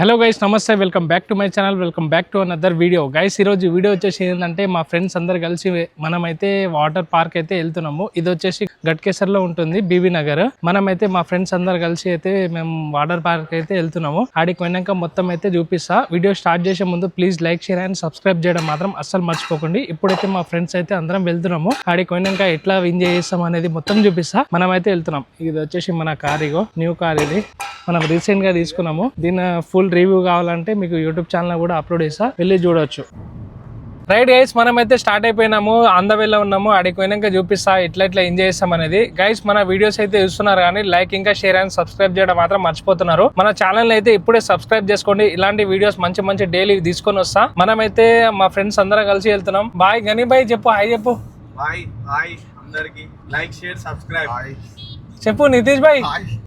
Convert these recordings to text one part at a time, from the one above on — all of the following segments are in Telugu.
హలో గైస్, నమస్తే. Welcome back to my channel. Welcome back to another video. Guys, ఈరోజు వీడియో వచ్చేసి ఏంటంటే మా ఫ్రెండ్స్ అందరు కలిసి మనమైతే వాటర్ పార్క్ అయితే వెళ్తున్నాము. ఇది వచ్చేసి గట్కేసర్లో ఉంటుంది, బీబీ నగర్. మనమైతే మా ఫ్రెండ్స్ అందరు కలిసి అయితే మేము వాటర్ పార్క్ అయితే వెళ్తున్నాము. ఆడికి పోయినాక మొత్తం అయితే చూపిస్తా. వీడియో స్టార్ట్ చేసే ముందు please like, share and subscribe చేయడం మాత్రం అస్సలు మర్చిపోకండి. ఇప్పుడైతే మా ఫ్రెండ్స్ అయితే అందరం వెళ్తున్నాము. ఆడికి పోయినాక ఎట్లా ఎంజాయ్ చేస్తాం అనేది మొత్తం చూపిస్తా. మనమైతే వెళ్తున్నాం. ఇది వచ్చేసి మన కార్, ఇగో న్యూ కార్. ఇది మనం రీసెంట్ గా తీసుకున్నాము. దీని ఫుల్ రివ్యూ కావాలంటే మీకు యూట్యూబ్ ఛానల్ కూడా అప్లోడ్ చేస్తా, వెళ్ళి చూడొచ్చు. రైట్ గైస్, మనమైతే స్టార్ట్ అయిపోయినాము. ఆంధ్రవేలో ఉన్నాము. ఆడికి పోయినాక చూపిస్తా ఎట్లా ఎంజాయ్ చేస్తాం అనేది. గైస్, మన వీడియోస్ అయితే చూస్తున్నారు కానీ లైక్ ఇంకా షేర్ అండ్ సబ్స్క్రైబ్ చేయడం మాత్రం మర్చిపోతున్నారు. మన ఛానల్ అయితే ఇప్పుడే సబ్స్క్రైబ్ చేసుకోండి. ఇలాంటి వీడియోస్ మంచి డైలీ తీసుకొని వస్తా. మనమైతే మా ఫ్రెండ్స్ అందరం కలిసి వెళ్తున్నాం. బాయ్ గని బాయ్, చెప్పు హాయ్ చెప్పు. హాయ్ అందరికి, లైక్ షేర్ సబ్స్క్రైబ్ చెప్పు. నితీష్ భాయ్,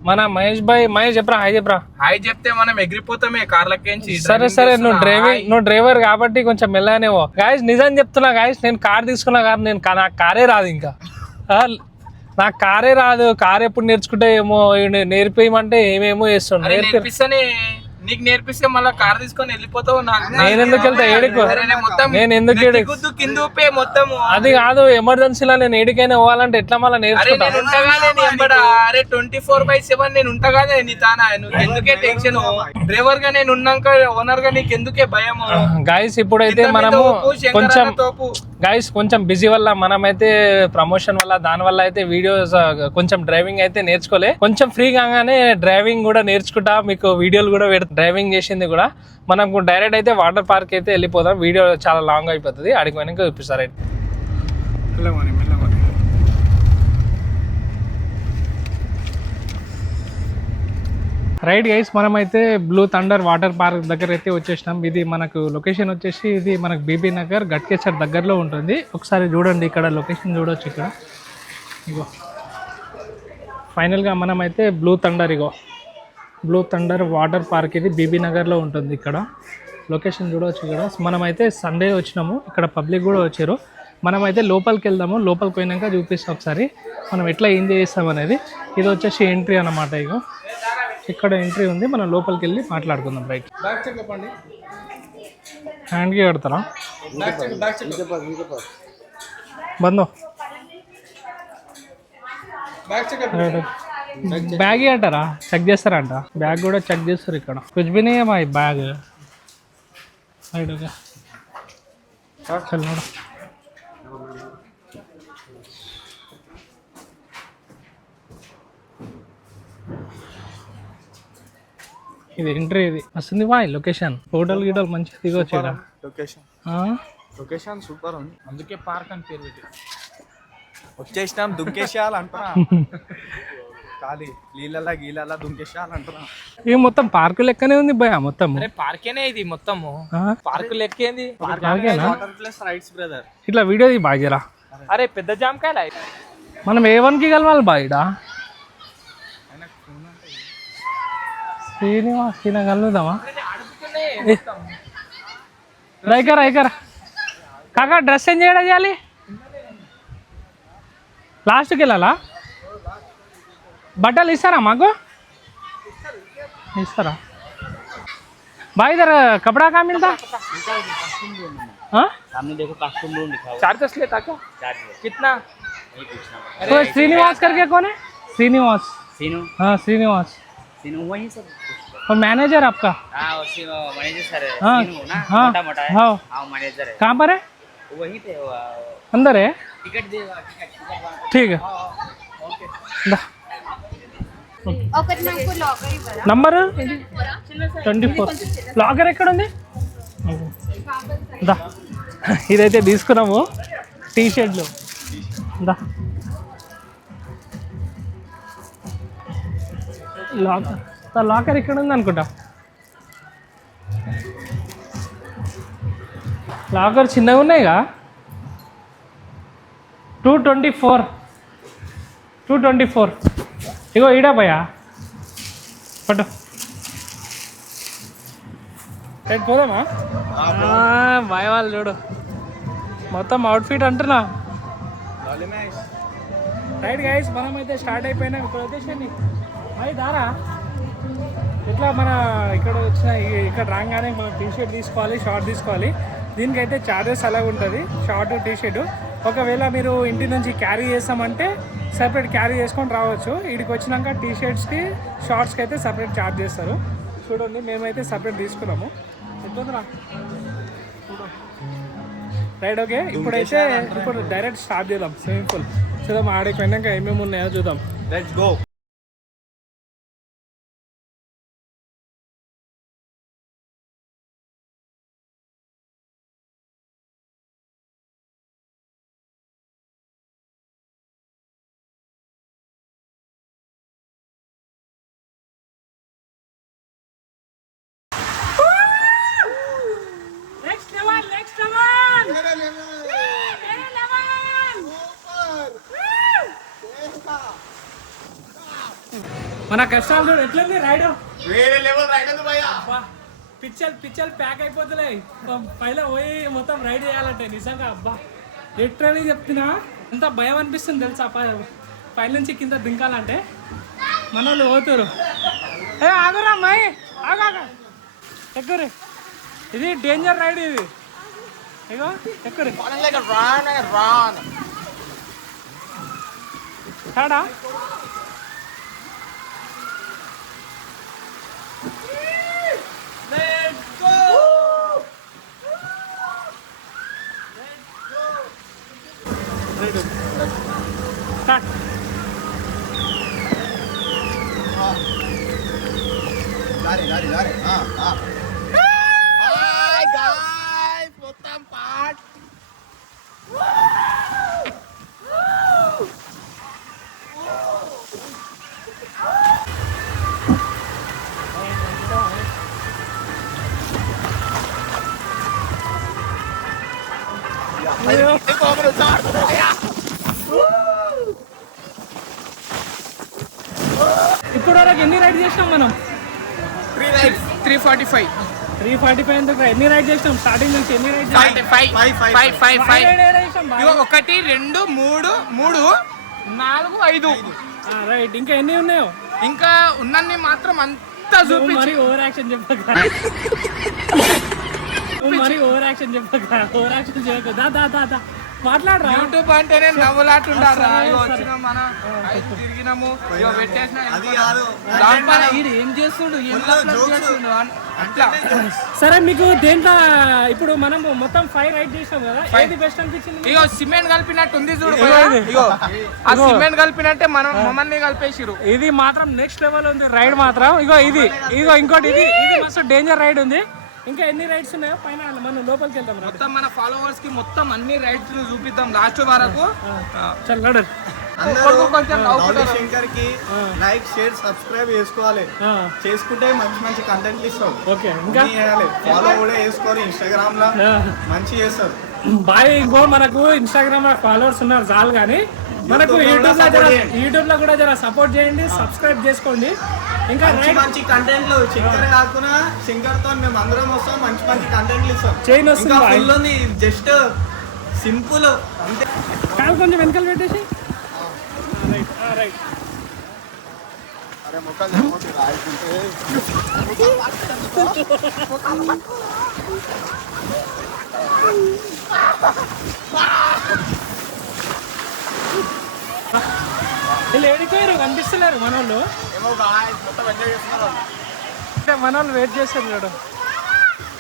మన మహేష్ భాయ్. మహేష్ చెప్పరా హాయ్ చెప్పరా. హాయ్ చెప్తే మనం ఎగిరిపోతామే కార్లకి. సరే నువ్వు డ్రైవర్ కాబట్టి కొంచెం మెల్లనేవో. గాయస్ నిజం చెప్తున్నా గాయస్, నేను కార్ తీసుకున్నా కానీ నాకు కారే రాదు. ఇంకా నాకు కారే రాదు. కార్ ఎప్పుడు నేర్చుకుంటే ఏమో నేర్పేయమంటే ఏమేమో చేస్తుండే. నీకు నేర్పిస్తే మళ్ళీ కార్ తీసుకొని వెళ్ళిపోతావు. నేను ఎందుకు వెళ్తా ఏడుకు? నేను ఎందుకు మొత్తం అది కాదు, ఎమర్జెన్సీలో నేను ఏడికైనా పోవాలంటే ఎట్లా మళ్ళీ నేర్చుకుంటా. 24/7 నేను ఉంటాగా నీ తానా. నువ్వు ఎందుకే టెన్షన్? డ్రైవర్ గా నేను ఉన్నాక ఓనర్ గా నీకు ఎందుకే భయం? గాయస్, ఇప్పుడైతే మనము కొంచెం బిజీ వల్ల, మనమైతే ప్రమోషన్ వల్ల, దాని వల్ల అయితే వీడియోస్ కొంచెం డ్రైవింగ్ అయితే నేర్చుకోలే. కొంచెం ఫ్రీ కాగానే డ్రైవింగ్ కూడా నేర్చుకుంటా, మీకు వీడియోలు కూడా డ్రైవింగ్ చేసింది కూడా. మనం డైరెక్ట్ అయితే వాటర్ పార్క్ అయితే వెళ్ళిపోదాం. వీడియో చాలా లాంగ్ అయిపోతుంది. అడిగి వెనక చూపిస్తారు. రైట్ గైస్, మనమైతే బ్లూ థండర్ వాటర్ పార్క్ దగ్గర అయితే వచ్చేసినాం. ఇది మనకు లొకేషన్ వచ్చేసి ఇది మనకు బీబీ నగర్ గట్కేసర్ దగ్గరలో ఉంటుంది. ఒకసారి చూడండి, ఇక్కడ లొకేషన్ చూడవచ్చు. ఇక్కడ ఇగో ఫైనల్గా మనమైతే బ్లూ థండర్ వాటర్ పార్క్ ఇది బీబీ నగర్లో ఉంటుంది. ఇక్కడ లొకేషన్ చూడవచ్చు. ఇక్కడ మనమైతే సండే వచ్చినాము. ఇక్కడ పబ్లిక్ కూడా వచ్చారు. మనమైతే లోపలికి వెళ్దాము. లోపలికి పోయినాక చూపిస్తాం ఒకసారి మనం ఎట్లా ఎంజాయ్ చేస్తాం అనేది. ఇది వచ్చేసి ఎంట్రీ అన్నమాట. ఇగో ఇక్కడ ఎంట్రీ ఉంది. మనం లోపలికి వెళ్ళి మాట్లాడుకుందాం. రైట్, చెప్పండి. హ్యాండ్కి కడతారా? బందో బ్యాగ్ అంటారా? చెక్ చేస్తారంట. బ్యాగ్ కూడా చెక్ చేస్తారు ఇక్కడ. కుచ్బినే మా బ్యాగ్. ఇది ఎంట్రీ. ఇది వస్తుంది వా లొకేషన్. హోటల్ గిటల్ మంచిగా దిగొచ్చు. లొకేషన్ సూపర్ ఉంది, అందుకే పార్క్ అని పేరు పెట్టి వచ్చేసినాం. దుంకేసేయాలంటారా? ఖాళీ నీళ్ళ దుంకేసేయాలంటారా? ఇది మొత్తం పార్కు లెక్కనే ఉంది భయ. మొత్తం పార్కేనే ఇది. మొత్తము పార్కు లెక్కేంది. Rights brother. ఇట్లా వీడియో బాగా. అరే పెద్ద జామకాయలు మనం ఏ1కి కలవాలి బాయిడా. శ్రీనివాస్ కలుద్దామా? రైకరా కాకా, డ్రెస్ ఏం చేయడం చేయాలి? లాస్ట్కి వెళ్ళాలా? బట్టలు ఇస్తారా మాకు? ఇస్తారా भाई? इधर कपड़ा का मिलता? सामने देखो, कॉस्ट्यूम रूम लिखा हुआ है। चार्जेस लेता क्या? कितना? नहीं पूछना। तो श्रीनिवास करके कौन है? श्रीनिवास. हाँ श्रीनिवास वही सब। और मैनेजर आपका? हाँ मैनेजर सर है। हाँ हाँ मोटा है। हाँ मैनेजर है। कहाँ पर है? वहीं पे अंदर है. टिकट दे। ठीक है. నంబర్ 24. లాకర్ ఎక్కడ ఉంది? దా, ఇదైతే తీసుకున్నాము. టీ షర్ట్లు దా. లాకర్ ఇక్కడ ఉంది అనుకుంటా. లాకర్ చిన్నగా ఉన్నాయిగా. 224. ఇగో ఈడా భయా పట్టు. రైట్ పోదామా? బాయ్ వాళ్ళు చూడు మొత్తం అవుట్ఫిట్ అంటున్నా. రైట్ గైస్, మనమైతే స్టార్ట్ అయిపోయినాం. ఇక్కడ వచ్చేసి బాయ్ దారా ఇట్లా మన ఇక్కడ వచ్చిన ఇక్కడ రాగానే మనం టీ షర్ట్ తీసుకోవాలి, షార్ట్ తీసుకోవాలి. దీనికైతే ఛార్జెస్ అలాగ ఉంటుంది. షార్ట్ టీ షర్ట్ ఒకవేళ మీరు ఇంటి నుంచి క్యారీ చేస్తామంటే సపరేట్ క్యారీ చేసుకొని రావచ్చు. ఇక్కడికి వచ్చినాక టీ షర్ట్స్కి షార్ట్స్కి అయితే సపరేట్ ఛార్జ్ చేస్తారు. చూడండి మేమైతే సపరేట్ తీసుకున్నాము. ఎట్లుందిరా రైట్? ఓకే, ఇప్పుడు డైరెక్ట్ స్టార్ట్ చేద్దాం. స్విమ్మింగ్ పూల్ చూద్దాం, ఆడికి వెళ్ళాక ఏమేమి ఉన్నాయో చూద్దాం. Let's go. మన కష్టాలు చూడు ఎట్లుంది రైడ్. వేరే లెవెల్ రైడ్ ఉంది భయ్యా. పిచ్చలు ప్యాక్ అయిపోతున్నాయి. పైన పోయి మొత్తం రైడ్ చేయాలంటే నిజంగా అబ్బా లిటరలీ చెప్తున్నా ఎంత భయం అనిపిస్తుంది తెలుసా. పై నుంచి కింద దింకాలంటే మన వాళ్ళు పోతారు. ఏ ఆగురా అమ్మాయి, ఆగా ఎక్కురి. ఇది డేంజర్ రైడ్ ఇది. ఇగో ఎక్కురి కాడా. Start. Lari. Hi guys, మొత్తం పాట్. ఇప్పుడు వరకు ఎన్ని రైడ్ చేసినాం మనం? 345 ఎందుకు ఎన్ని రైడ్ చేసినాం? స్టార్టింగ్ నుంచి ఎన్ని రైడ్? 1 2 3 4 5. రైట్. ఇంకా ఎన్ని ఉన్నాయో? ఇంకా ఉన్నన్ని మాత్రం అంతా చూపించి మరి ఓవర్ యాక్షన్ చెప్పక మాట్లాడరా. యూట్యూబ్ అంటేనే నవ్వులాటుంటారా. వచ్చిన మన తిరిగినాము ఏం చేస్తుండు అట్లా. సరే మీకు దేంట్లో ఇప్పుడు మనం మొత్తం 5 రైడ్ చేసాం కదా, ఏది బెస్ట్ అనిపించింది? ఇగో సిమెంట్ కలిపినట్టు ఉంది చూడు. ఇగో ఆ సిమెంట్ కలిపినట్టే మనం మమ్మల్ని కలిపేసిరు. ఇది మాత్రం నెక్స్ట్ లెవెల్ ఉంది రైడ్ మాత్రం. ఇగో ఇంకోటి ఇది మస్తు డేంజర్ రైడ్ ఉంది. ఇంకా ఎన్ని రైడ్స్ ఉన్నాయో పైన మనం లోపలికి వెళ్దాం. మొత్తం మన ఫాలోవర్స్ కి మొత్తం అన్ని రైడ్స్ చూపిద్దాం లాస్ట్ వరకు. శంకర్ కి లైక్ షేర్ సబ్స్క్రైబ్ చేసుకోవాలి. చేసుకుంటే మంచి కంటెంట్ ఇస్తాం. ఓకే, ఇంకా ఫాలో కూడా చేసుకోవాలి. ఇన్స్టాగ్రామ్ లో మంచి చేస్తారు. బాయ్ ఇంకో మనకు ఇన్స్టాగ్రామ్ లో ఫాలోవర్స్ ఉన్నారు చాలు, కానీ మనకు యూట్యూబ్ లో కూడా జర సపోర్ట్ చేయండి, సబ్స్క్రైబ్ చేసుకోండి. ఇంకా మంచి కంటెంట్ శంకర్ కాకుండా శంకర్ తో మేము అందరం వస్తాం. మంచి కంటెంట్ ఇస్తాం. చైన్ వస్తుంది జస్ట్ సింపుల్ అంతే. కాలు కొంచెం వెనకాల పెట్టేసి. రైట్. వీళ్ళు ఏడిపోయారు, కనిపిస్తున్నారు మన వాళ్ళు. అంటే మన వాళ్ళు వెయిట్ చేస్తారు చూడు.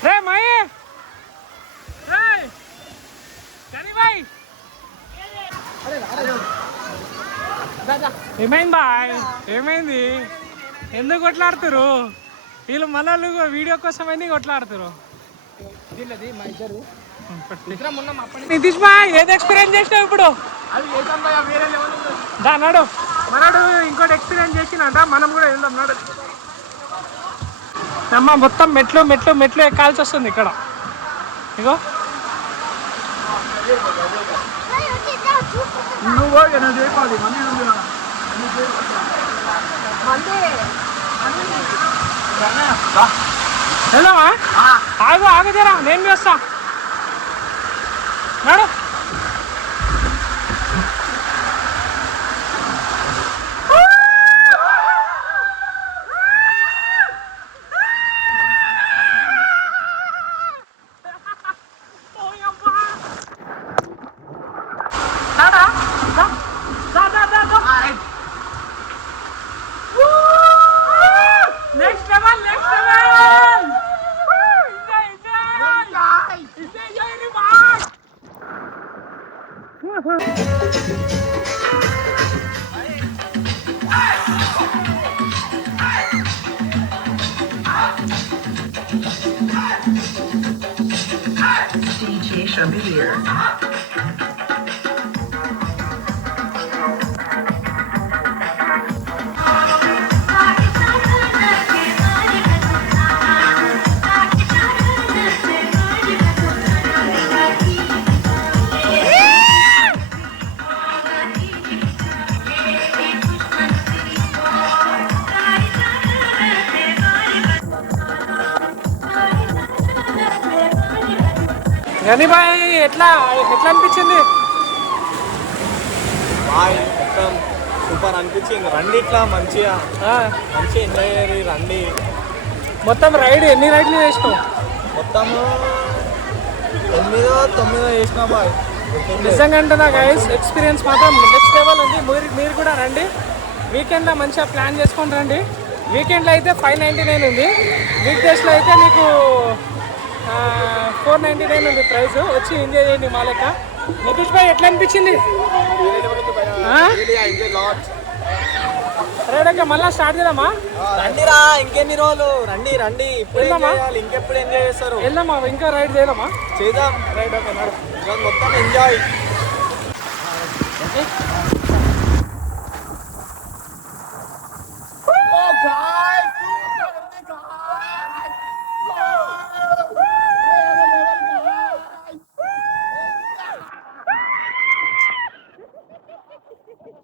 రే మాయే, ఏమైంది బాయ్? ఏమైంది? ఎందుకు కొట్లాడుతురు వీళ్ళు? మన వాళ్ళు వీడియో కోసం అన్ని కొట్లాడుతురు. నితీష్ బాయ్ ఏది ఎక్స్పీరియన్స్ చేసినావు ఇప్పుడు? నాడు మనడు ఇంకోటి ఎక్స్పీరియన్స్ చేసినట, మనం కూడా వెళ్దాం నాడు. అమ్మ మొత్తం మెట్లు ఎక్కాల్సి వస్తుంది ఇక్కడ. ఇగో వెళ్దామా? ఆగు జరా, నేను చేస్తా నాడు. Next level next level DJ Shabir. Gani Bhai ఎట్లా అనిపించింది? బాయ్ మొత్తం సూపర్ అనిపించింది. రండి ఇట్లా మంచిగా ఎంజాయ్ అయ్యారు. రండి. మొత్తం రైడ్ ఎన్ని రైడ్లు చేసినావు? మొత్తము 9 చేసిన బాయ్. నిజంగా అంటున్నా గైస్, ఎక్స్పీరియన్స్ మాత్రం నెక్స్ట్ లెవెల్ ఉంది. మీరు కూడా రండి. వీకెండ్లో మంచిగా ప్లాన్ చేసుకొని రండి. వీకెండ్లో అయితే 599 ఉంది, వీక్ డేస్లో అయితే మీకు 499 ఉంది ప్రైస్. వచ్చి ఎంజాయ్ చేయండి మా లెక్క. నితీష్ భాయ్ ఎట్లా అనిపించింది? రైడ్ మళ్ళీ స్టార్ట్ చేద్దామా? రండిరా, ఇంకెన్ని రోజులు. రండి రండి, ఇప్పుడు ఇంకెప్పుడు ఎంజాయ్ చేస్తారు. వెళ్దామా? ఇంకా రైడ్ చేద్దామా? చేద్దాం రైడ్. మొత్తం ఎంజాయ్.